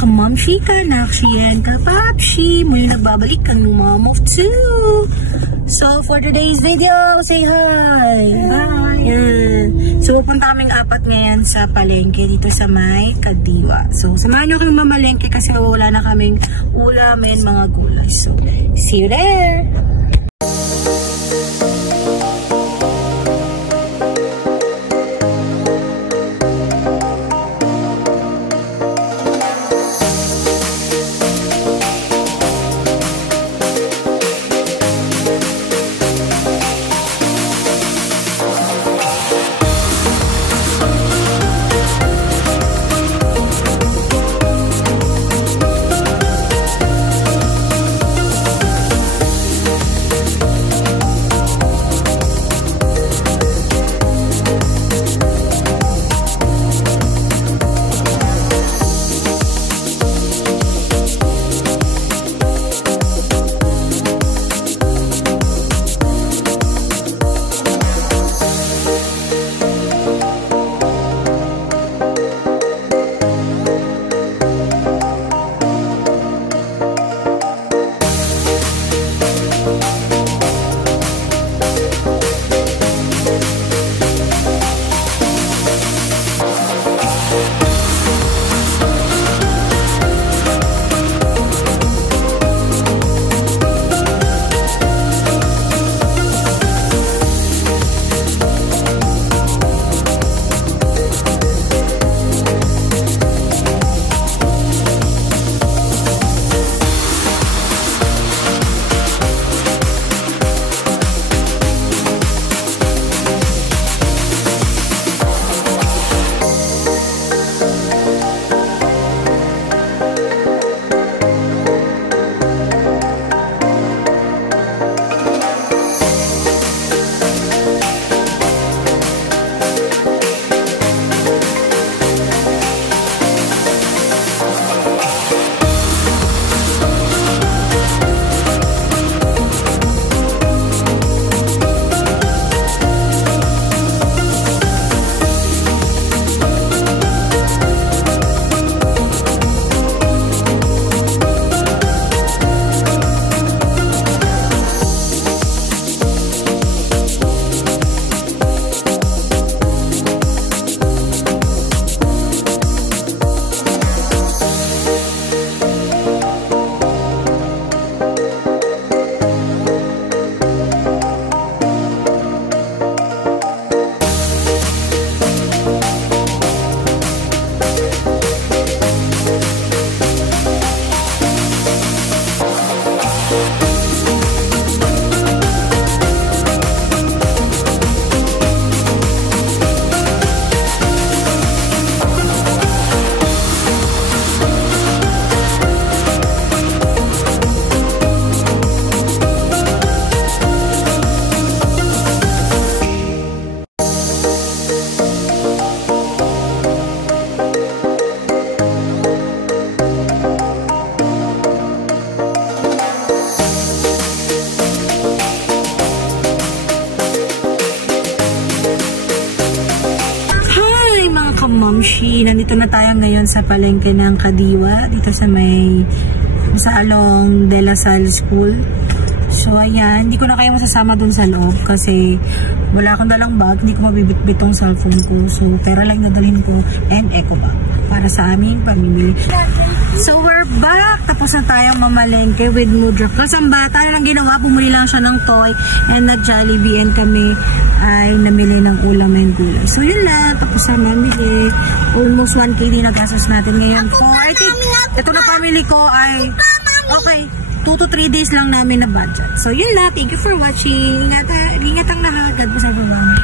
kamamshi, kanakshi, and kapapshi, muli nagbabalik ang Mom of Two. So, for today's video, say hi! Hi! Yan. So, pupunta kaming apat ngayon sa palengke dito sa may Kadiwa. So, samahan nyo kami mamalengke kasi wala na kaming ulamin, mga gulay. So, see you there! Mamshi, nandito na tayo ngayon sa palengke ng Kadiwa dito sa along De La Salle School. So ayan, hindi ko na kayo masasama dun sa loob kasi wala akong dalang bag, hindi ko mabibitbit tong cellphone ko. So pera lang nadalhin ko and eco bag para sa aming pamimili. So we're back! Tapos na tayong mamalengke with Mudra. Plus ang bata na lang ginawa, bumuli lang siya ng toy and nag-Jollibee and kami ay namili ng ulam and gulay. So yun lang, tapos na namili. Almost 1K din na gastos natin ngayon. So I think ito na pamili ko ay okay, 2 to 3 days lang namin na budget. So yun lang, thank you for watching. Ingat ang lahat. God bless everyone.